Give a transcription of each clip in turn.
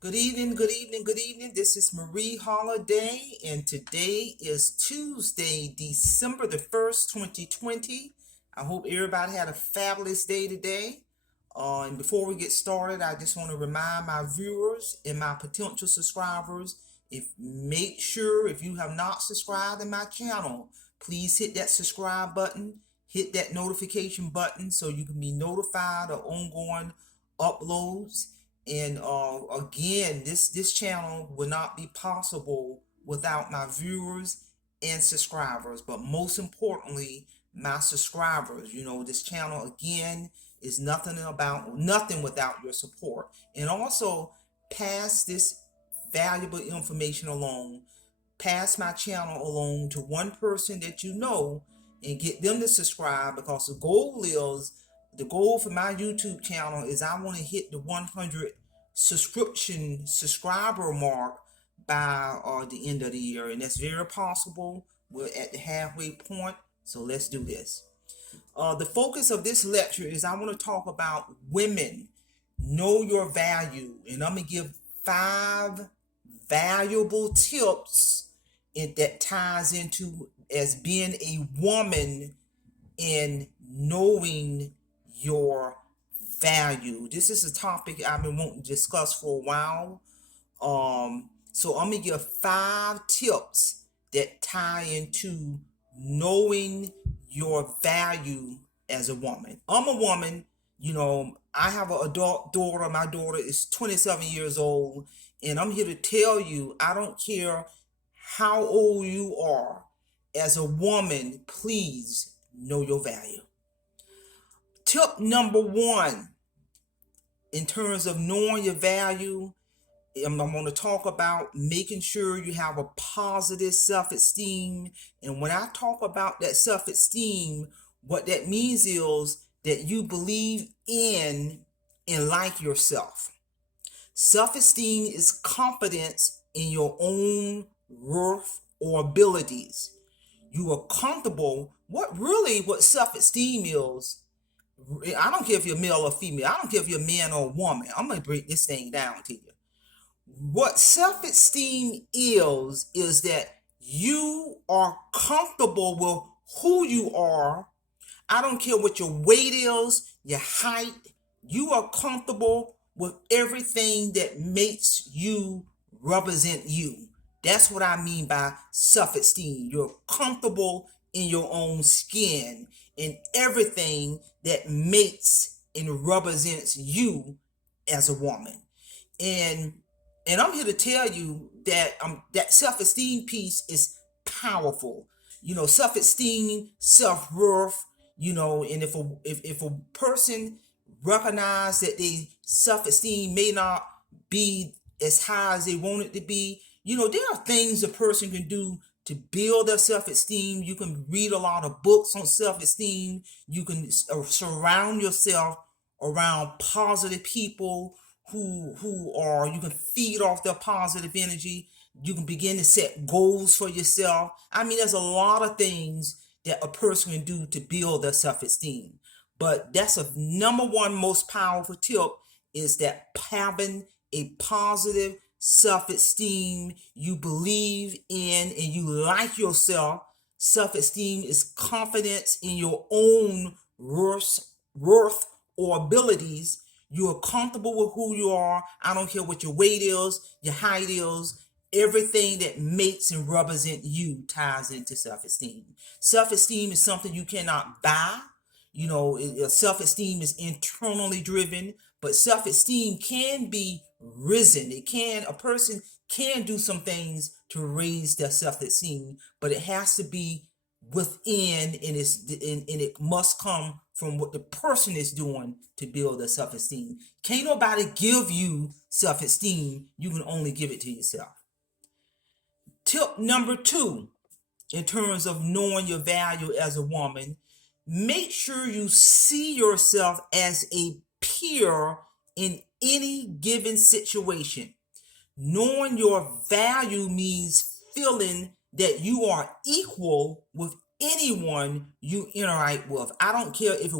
Good evening, good evening, good evening. This is Marie Holiday, and today is Tuesday, December the 1st, 2020. I hope everybody had a fabulous day today. And before we get started, I just want to remind my viewers and my potential subscribers, make sure if you have not subscribed to my channel, please hit that subscribe button, hit that notification button so you can be notified of ongoing uploads. And again, this channel would not be possible without my viewers and subscribers, but most importantly, my subscribers. This channel again is nothing without your support. And also pass this valuable information along. Pass my channel along to one person that you know and get them to subscribe, because the goal for my YouTube channel is I want to hit the 100 subscriber mark by the end of the year, and that's very possible. We're at the halfway point, so let's do this. The focus of this lecture is I want to talk about women. Know your value, and I'm gonna give 5 valuable tips that ties into as being a woman in knowing your value. This is a topic I've been wanting to discuss for a while. So I'm gonna give 5 tips that tie into knowing your value as a woman. I'm a woman, I have an adult daughter. My daughter is 27 years old, and I'm here to tell you, I don't care how old you are, as a woman, please know your value. Tip number 1, in terms of knowing your value, I'm going to talk about making sure you have a positive self-esteem. And when I talk about that self-esteem, what that means is that you believe in and like yourself. Self-esteem is confidence in your own worth or abilities. You are comfortable. What self-esteem is, I don't care if you're male or female. I don't care if you're a man or a woman. I'm going to break this thing down to you. What self-esteem is that you are comfortable with who you are. I don't care what your weight is, your height. You are comfortable with everything that makes you represent you. That's what I mean by self-esteem. You're comfortable in your own skin, in everything that makes and represents you as a woman. And I'm here to tell you that that self-esteem piece is powerful. Self-esteem, self-worth. And if a person recognize that their self-esteem may not be as high as they want it to be, there are things a person can do to build their self-esteem. You can read a lot of books on self-esteem. You can surround yourself around positive people you can feed off their positive energy. You can begin to set goals for yourself. I mean, there's a lot of things that a person can do to build their self-esteem. But that's a number one most powerful tip, is that having a positive self-esteem. You believe in and you like yourself. Self-esteem is confidence in your own worth or abilities. You are comfortable with who you are. I don't care what your weight is, your height is. Everything that makes and represents you ties into self-esteem. Self-esteem is something you cannot buy. Self-esteem is internally driven, but self-esteem can be risen. A person can do some things to raise their self-esteem, but it has to be within, and it must come from what the person is doing to build their self-esteem. Can't nobody give you self-esteem. You can only give it to yourself. Tip number 2, in terms of knowing your value as a woman, make sure you see yourself as a peer in any given situation. Knowing your value means feeling that you are equal with anyone you interact with. I don't care if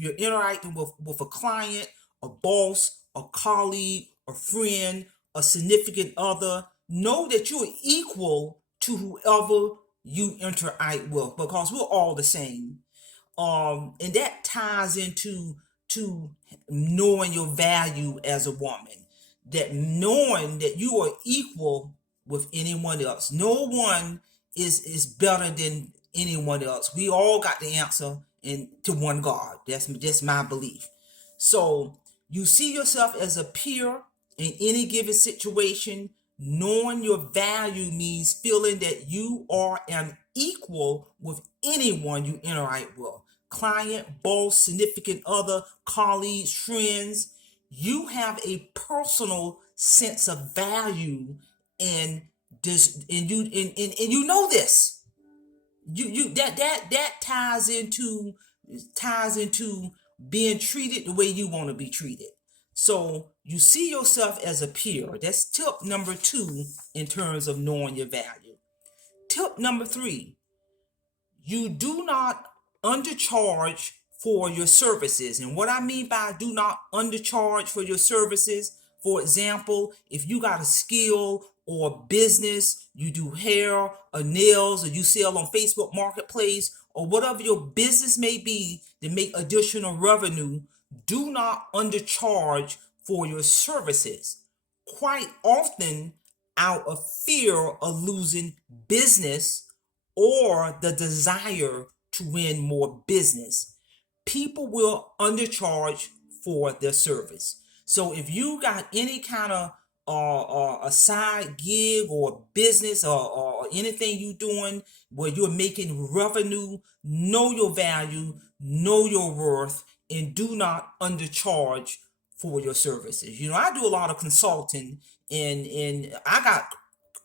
you're interacting with a client, a boss, a colleague, a friend, a significant other, know that you're equal to whoever you interact with, because we're all the same. And that ties into to knowing your value as a woman, that knowing that you are equal with anyone else. No one is better than anyone else. We all got the answer in to one God. That's just my belief. So you see yourself as a peer in any given situation. Knowing your value means feeling that you are an equal with anyone you interact with. Client, boss, significant other, colleagues, friends. You have a personal sense of value, and you know this. That ties into being treated the way you want to be treated. So you see yourself as a peer. That's tip number 2 in terms of knowing your value. Tip number 3, you do not undercharge for your services. And what I mean by do not undercharge for your services, for example, if you got a skill or business, you do hair or nails, or you sell on Facebook Marketplace, or whatever your business may be to make additional revenue, do not undercharge for your services. Quite often, out of fear of losing business or the desire to win more business, people will undercharge for their service. So if you got any kind of a side gig or business or anything you doing where you're making revenue, know your value, know your worth, and do not undercharge for your services. You know, I do a lot of consulting, and I got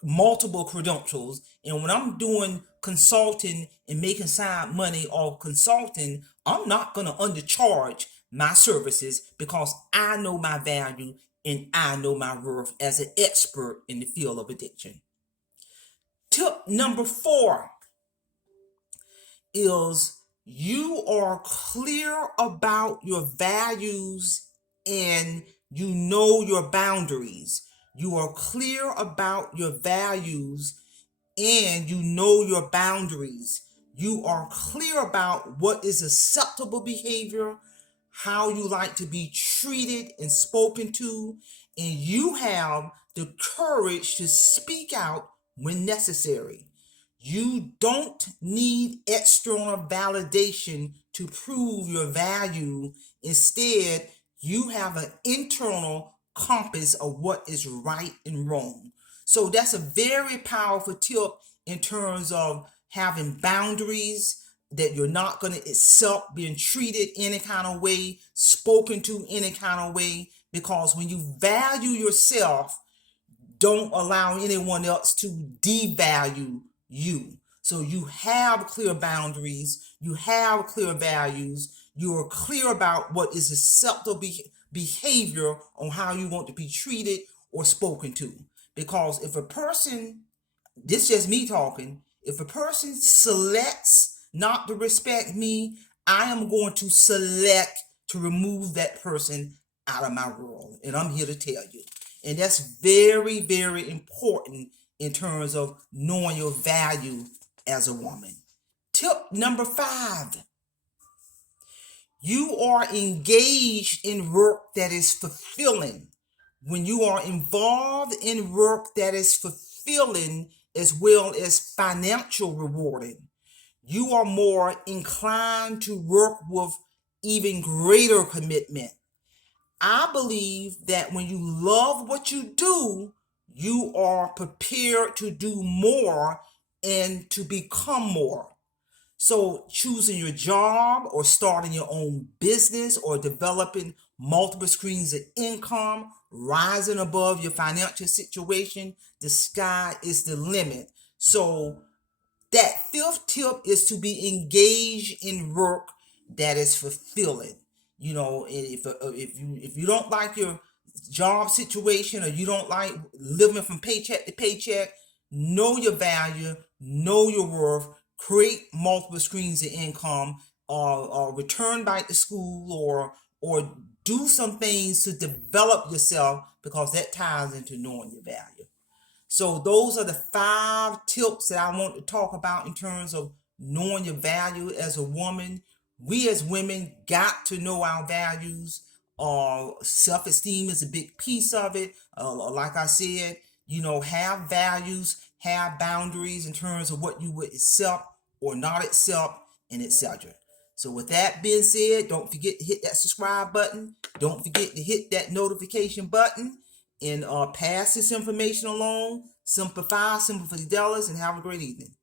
multiple credentials, and when I'm doing consulting and making side money off consulting, I'm not going to undercharge my services, because I know my value and I know my worth as an expert in the field of addiction. Tip number 4 is you are clear about your values and you know your boundaries. You are clear about your values and you know your boundaries. You are clear about what is acceptable behavior, how you like to be treated and spoken to, and you have the courage to speak out when necessary. You don't need external validation to prove your value. Instead, you have an internal compass of what is right and wrong. So that's a very powerful tip in terms of having boundaries, that you're not going to accept being treated any kind of way, spoken to any kind of way, because when you value yourself, don't allow anyone else to devalue you. So you have clear boundaries, you have clear values, you are clear about what is acceptable behavior on how you want to be treated or spoken to. Because if a person, this is just me talking, if a person selects not to respect me, I am going to select to remove that person out of my world. And I'm here to tell you. And that's very, very important in terms of knowing your value as a woman. Tip number 5. You are engaged in work that is fulfilling. When you are involved in work that is fulfilling as well as financial rewarding, you are more inclined to work with even greater commitment. I believe that when you love what you do, you are prepared to do more and to become more. So choosing your job or starting your own business or developing multiple streams of income, rising above your financial situation, the sky is the limit. So that 5th tip is to be engaged in work that is fulfilling. You know, if you don't like your job situation, or you don't like living from paycheck to paycheck, know your value, know your worth, create multiple streams of income, or return back to school, or do some things to develop yourself because that ties into knowing your value. So those are the 5 tips that I want to talk about in terms of knowing your value as a woman. We as women got to know our values. Self-esteem is a big piece of it. Like I said, have values, have boundaries in terms of what you would accept or not accept, and etc. So with that being said, don't forget to hit that subscribe button. Don't forget to hit that notification button and pass this information along. Simplify, Simple Fidelis, and have a great evening.